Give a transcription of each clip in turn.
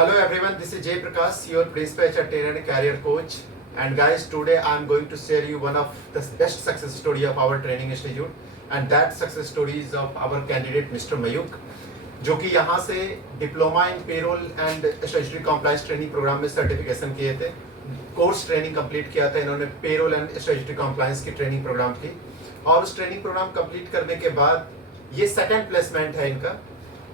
Hello everyone, this is Jay Prakash, your principal HR trainer and career coach. And guys, today I am going to share you one of the best success story of our training institute, and that success story is of our candidate Mr. Mayuk, जो कि यहाँ से diploma in payroll and statutory compliance training program में certification किए थे, course training complete किया था इन्होंने पेरोल एंड स्टैट्यूटरी कॉम्प्लायंस की ट्रेनिंग प्रोग्राम की, और उस ट्रेनिंग प्रोग्राम कंप्लीट करने के बाद ये सेकंड प्लेसमेंट है इनका।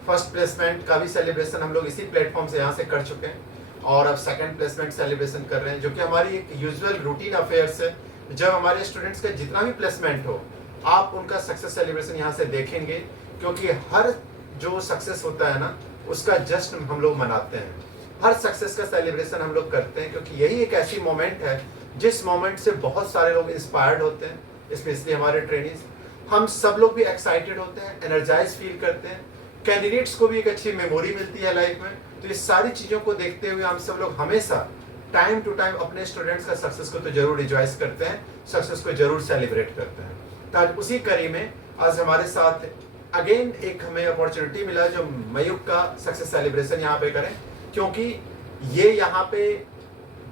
फर्स्ट प्लेसमेंट का भी सेलिब्रेशन हम लोग इसी प्लेटफॉर्म से यहाँ से कर चुके हैं और अब सेकंड प्लेसमेंट सेलिब्रेशन कर रहे हैं, जो कि हमारी एक यूजुअल रूटीन अफेयर्स है। जब हमारे स्टूडेंट्स का जितना भी प्लेसमेंट हो, आप उनका सक्सेस सेलिब्रेशन यहाँ से देखेंगे, क्योंकि हर जो सक्सेस होता है ना, उसका जश्न हम लोग मनाते हैं, हर सक्सेस का सेलिब्रेशन हम लोग करते हैं, क्योंकि यही एक ऐसी मोमेंट है जिस मोमेंट से बहुत सारे लोग इंस्पायर्ड होते हैं, स्पेशली हमारे ट्रेनिंग्स। हम सब लोग भी एक्साइटेड होते हैं, एनर्जाइज फील करते हैं, कैंडिडेट्स को भी एक अच्छी मेमोरी मिलती है लाइफ में। तो इस सारी चीज़ों को देखते हुए हम सब लोग हमेशा टाइम टू टाइम अपने स्टूडेंट्स का सक्सेस को तो जरूर रिजॉइस करते हैं, सक्सेस को जरूर सेलिब्रेट करते हैं। तो आज उसी कड़ी में आज हमारे साथ अगेन एक हमें अपॉर्चुनिटी मिला जो मयूक का सक्सेस सेलिब्रेशन यहाँ पे करें, क्योंकि ये यहाँ पे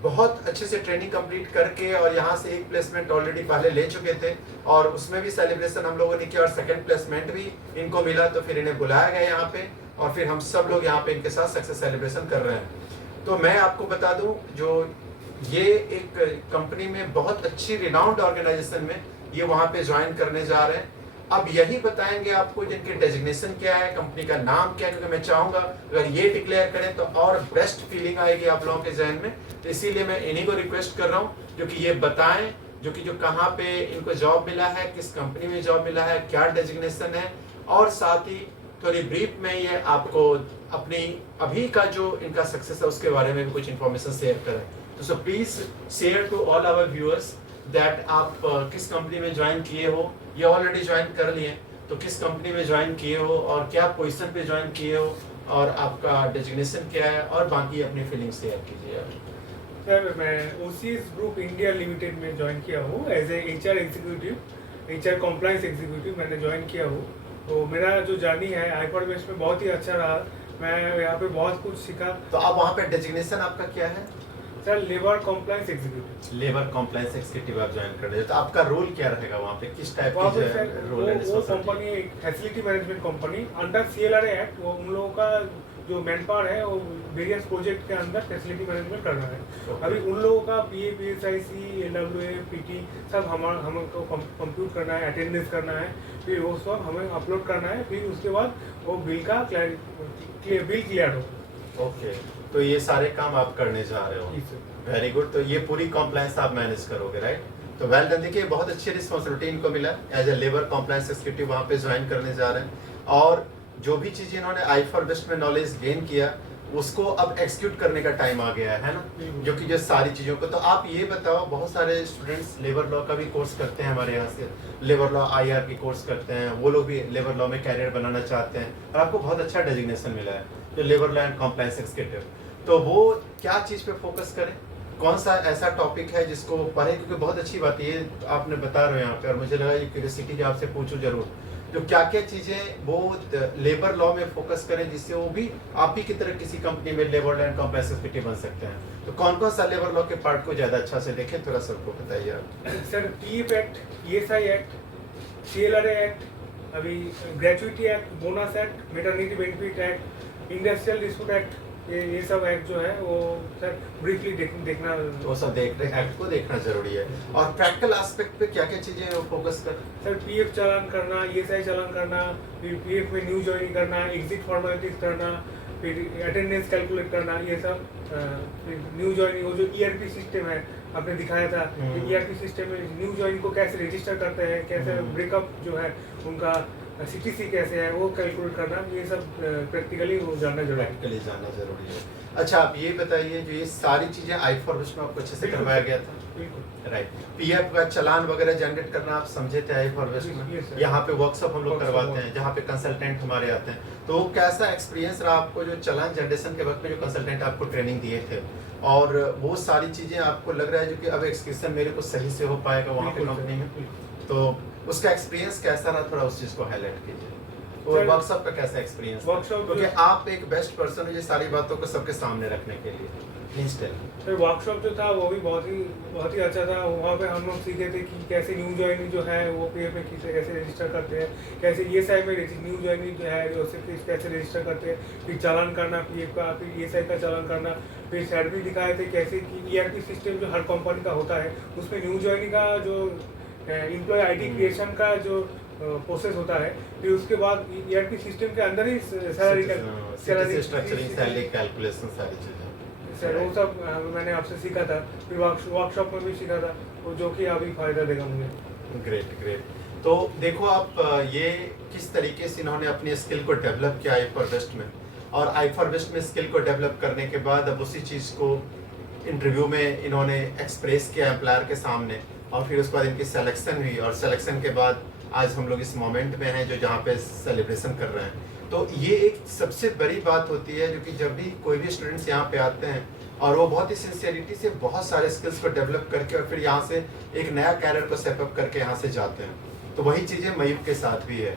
बहुत अच्छे से ट्रेनिंग कंप्लीट करके और यहाँ से एक प्लेसमेंट ऑलरेडी पहले ले चुके थे और उसमें भी सेलिब्रेशन हम लोगों ने किया और सेकंड प्लेसमेंट भी इनको मिला, तो फिर इन्हें बुलाया गया यहाँ पे और फिर हम सब लोग यहाँ पे इनके साथ सक्सेस सेलिब्रेशन कर रहे हैं। तो मैं आपको बता दूं, जो ये एक कंपनी में बहुत अच्छी रिनाउंड ऑर्गेनाइजेशन में ये वहाँ पे ज्वाइन करने जा रहे हैं। अब यही बताएंगे आपको जिनके डेजिग्नेशन क्या है, कंपनी का नाम क्या है, क्योंकि मैं चाहूंगा अगर ये डिक्लेयर करें तो और बेस्ट फीलिंग आएगी आप लोगों के जहन में। तो इसीलिए मैं इन्हीं को रिक्वेस्ट कर रहा हूँ जो कि ये बताएं, जो कि जो कहाँ पे इनको जॉब मिला है, किस कंपनी में जॉब मिला है, क्या डेजिग्नेशन है, और साथ ही थोड़ी ब्रीफ में ये आपको अपनी अभी का जो इनका सक्सेस है उसके बारे में भी कुछ इन्फॉर्मेशन शेयर करें। तो so please share to all our viewers that आप किस कंपनी में ज्वाइन किए हो, या ऑलरेडी ज्वाइन कर लिए तो किस कंपनी में ज्वाइन किए हो और क्या पोजीशन पे ज्वाइन किए हो और आपका डेजिग्नेशन क्या है, और बाकी अपनी फीलिंग्स शेयर कीजिए। सर, मैं ओसीएस ग्रुप इंडिया लिमिटेड में ज्वाइन किया हूँ as a HR executive, HR compliance executive मैंने ज्वाइन किया हूँ। तो मेरा जो जर्नी है आईफॉर बेस में बहुत ही अच्छा रहा, मैं यहाँ पे बहुत कुछ सीखा। तो आप वहाँ पे डेजिग्नेशन आपका क्या है? Sir, labour compliance executive. Labour compliance executive आप ज्वाइन कर रहे हो, तो आपका रोल क्या रहेगा वहाँ पे, किस टाइप वहाँ पे की रोल है? वो कंपनी एक facility management company under CLRA act, वो उन लोगों का जो मैन पावर है वो वेरियस प्रोजेक्ट के अंदर फैसिलिटी मैनेजमेंट कर रहा है। अभी उन लोगों का पीए, पीएसआईसी, एलडब्ल्यूए, पीटी सब हमको कंप्यूट करना है, अटेंडेंस करना है, फिर वो सब हमें अपलोड करना है, फिर उसके बाद वो बिल क्लियर हो। ओके, तो ये सारे काम आप करने जा रहे हो। Very good. तो ये पूरी कॉम्प्लायंस आप मैनेज करोगे, राइट? तो वेल डन। देखिए, बहुत अच्छी रिस्पॉन्सिबिलिटी इनको मिला as a labour compliance executive, वहाँ पे ज्वाइन करने जा रहे हैं, और जो भी चीज़ें इन्होंने आई4 बेस्ट में नॉलेज गेन किया उसको अब एक्सिक्यूट करने का टाइम आ गया है ना, जो कि जो सारी चीज़ों को। तो आप ये बताओ, बहुत सारे स्टूडेंट्स लेबर लॉ का भी कोर्स करते हैं हमारे यहाँ से, लेबर लॉ आईआर की कोर्स करते हैं, वो लोग भी लेबर लॉ में कैरियर बनाना चाहते हैं, और आपको बहुत अच्छा डेजिग्नेशन मिला है जो labour law and compliance executive. तो वो क्या चीज़ पे फोकस करें, कौन सा ऐसा टॉपिक है जिसको पढ़े, क्योंकि बहुत अच्छी बात है ये आपने बता रहे हो यहाँ पे, और मुझे लगा ये क्यूरियोसिटी जो आपसे पूछूं जरूर, तो क्या क्या चीज़ें वो लेबर लॉ में फोकस करें जिससे वो भी आप ही की तरह किसी कंपनी में labour law and compliance executive बन सकते हैं। तो कौन कौन सा लेबर लॉ के पार्ट को ज़्यादा अच्छा से देखें, थोड़ा सबको बताइए आप। Sir, PF act, ESI act, CLRA act, अभी gratuity act, bonus act, maternity benefit act, industrial dispute act, ये सब एक्ट जो है वो सर ब्रीफली देखना, वो सब एक्ट को देखना जरूरी है। और प्रैक्टिकल एस्पेक्ट पे क्या क्या चीजें फोकस कर? सर, पीएफ चालान करना, ईएसआई चालान करना, फिर पीएफ में न्यू ज्वाइनिंग करना, एग्जिट फॉर्मेलिटीज करना, फिर अटेंडेंस कैलकुलेट करना, ये सब। न्यू ज्वाइनिंग, वो जो ईआरपी सिस्टम है आपने दिखाया था, ईआरपी सिस्टम में न्यू ज्वाइनिंग को कैसे रजिस्टर करते हैं, कैसे ब्रेकअप जो है उनका सीटीसी कैसे है वो कैलकुलेट करना, ये सब प्रैक्टिकली जानना जरूरी है। अच्छा, आप ये बताइए, जो ये सारी चीजें आई4 बेस्ट में आपको अच्छे से करवाया गया था, राइट? पीएफ का चालान वगैरह जनरेट करना आप समझे थे आई4 बेस्ट में? यहाँ पे वर्कशॉप हम लोग करवाते हैं जहाँ पे कंसल्टेंट हमारे आते हैं, तो कैसा एक्सपीरियंस रहा आपको जो चालान जनरेशन के वक्त में जो कंसल्टेंट आपको ट्रेनिंग दिए थे, और वो सारी चीजें आपको लग रहा है जो कि अब एक्सक्यूशन मेरे को सही से हो पाएगा वहाँ पे कंपनी में, तो उसका एक्सपीरियंस कैसा रहा, थोड़ा उस चीज़ को हाईलाइट कीजिए। और सर, वर्कशॉप का कैसा एक्सपीरियंस? वर्कशॉप क्योंकि आप एक बेस्ट पर्सन हो ये सारी बातों को सबके सामने रखने के लिए। Please tell. फिर वर्कशॉप जो था वो भी बहुत ही अच्छा था। वहाँ पे हम लोग सीखे थे कि कैसे न्यू ज्वाइनिंग जो है वो पीएफ में कैसे रजिस्टर करते हैं, कैसे ईएसआई में न्यू ज्वाइनिंग जो है जो कैसे रजिस्टर करते हैं, फिर चालान करना पीएफ का, फिर ईएसआई का चालान करना, फिर सैट भी दिखाए थे कैसे कि ईआरपी सिस्टम जो हर कंपनी का होता है उसमें न्यू ज्वाइनिंग का जो एम्प्लॉय आईडी क्रिएशन का जो प्रोसेस होता है, फिर उसके बाद ईआरपी सिस्टम के अंदर ही सैलरी स्ट्रक्चरिंग, सैलरी कैलकुलेशन, सारी चीजें सर वो सब मैंने आपसे सीखा था, फिर वर्कशॉप में भी सीखा था, वो जो कि अभी फ़ायदा देगा मुझे। Great great. तो देखो आप ये किस तरीके से इन्होंने अपनी स्किल को डेवलप किया आई फॉर वेस्ट में, और आई फॉर वेस्ट में स्किल को डेवलप करने के बाद अब उसी चीज़ को इंटरव्यू में इन्होंने एक्सप्रेस किया एम्प्लॉयर के सामने, और फिर उसके बाद इनकी सिलेक्शन हुई, और सिलेक्शन के बाद आज हम लोग इस मोमेंट में हैं जो जहाँ पे सेलिब्रेशन कर रहे हैं। तो ये एक सबसे बड़ी बात होती है जो कि जब भी कोई भी स्टूडेंट्स यहाँ पे आते हैं और वो बहुत ही सिंसियरिटी से बहुत सारे स्किल्स को डेवलप करके और फिर यहाँ से एक नया कैरियर को सेटअप करके यहाँ से जाते हैं, तो वही चीज़ें मयूर के साथ भी है।